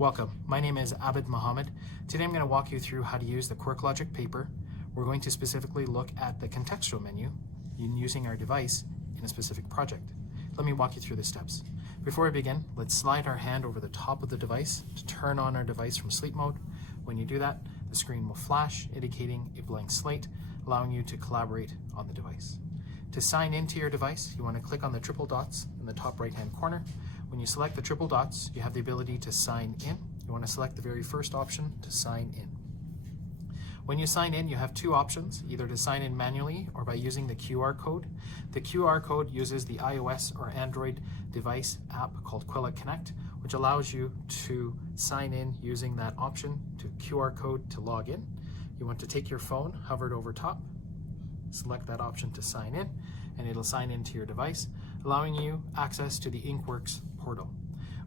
Welcome, my name is Abid Mohammed. Today I'm going to walk you through how to use the QuirkLogic Papyr. We're going to specifically look at the contextual menu using our device in a specific project. Let me walk you through the steps. Before we begin, let's slide our hand over the top of the device to turn on our device from sleep mode. When you do that, the screen will flash, indicating a blank slate, allowing you to collaborate on the device. To sign into your device, you want to click on the triple dots in the top right-hand corner. When you select the triple dots, you have the ability to sign in. You want to select the very first option to sign in. When you sign in, you have two options, either to sign in manually or by using the QR code. The QR code uses the iOS or Android device app called QuirkLogic Connect, which allows you to sign in using that option to QR code to log in. You want to take your phone, hover it over top, select that option to sign in, and it'll sign into your device, allowing you access to the InkWorks portal.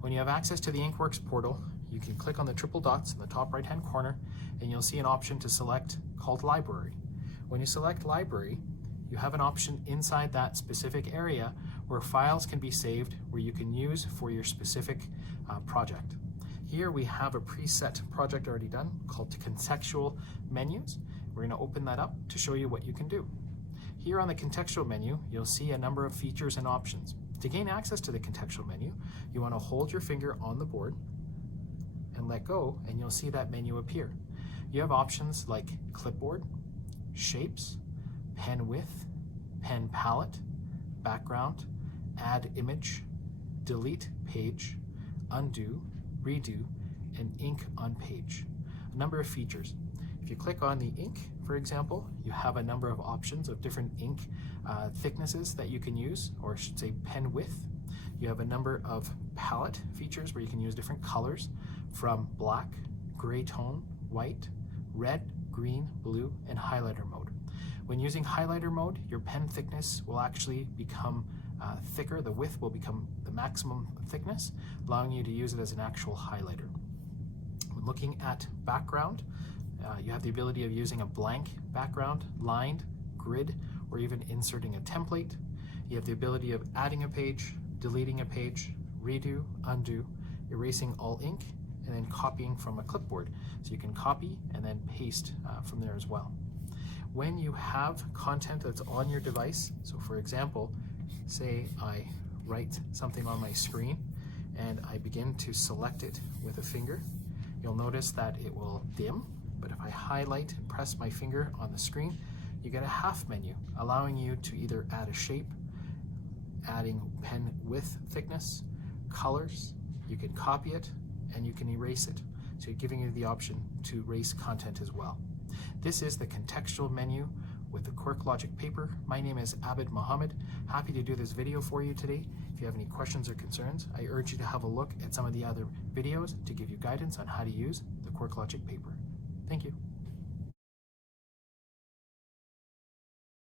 When you have access to the InkWorks portal, you can click on the triple dots in the top right-hand corner, and you'll see an option to select called Library. When you select Library, you have an option inside that specific area where files can be saved where you can use for your specific project. Here we have a preset project already done called Contextual Menus. We're going to open that up to show you what you can do. Here on the contextual menu, you'll see a number of features and options. To gain access to the contextual menu, you want to hold your finger on the board and let go, and you'll see that menu appear. You have options like clipboard, shapes, pen width, pen palette, background, add image, delete page, undo, redo, and ink on page. A number of features. If you click on the ink, for example, you have a number of options of different ink thicknesses that you can use, or I should say pen width. You have a number of palette features where you can use different colors from black, gray tone, white, red, green, blue, and highlighter mode. When using highlighter mode, your pen thickness will actually become thicker. The width will become the maximum thickness, allowing you to use it as an actual highlighter. When looking at background, you have the ability of using a blank background, lined, grid, or even inserting a template. You have the ability of adding a page, deleting a page, redo, undo, erasing all ink, and then copying from a clipboard. So you can copy and then paste from there as well. When you have content that's on your device, so for example, say I write something on my screen and I begin to select it with a finger, you'll notice that it will dim. But if I highlight and press my finger on the screen, you get a half menu, allowing you to either add a shape, adding pen width thickness, colors, you can copy it, and you can erase it. So you're giving you the option to erase content as well. This is the contextual menu with the QuirkLogic Papyr. My name is Abid Mohammed. Happy to do this video for you today. If you have any questions or concerns, I urge you to have a look at some of the other videos to give you guidance on how to use the QuirkLogic Papyr. Thank you.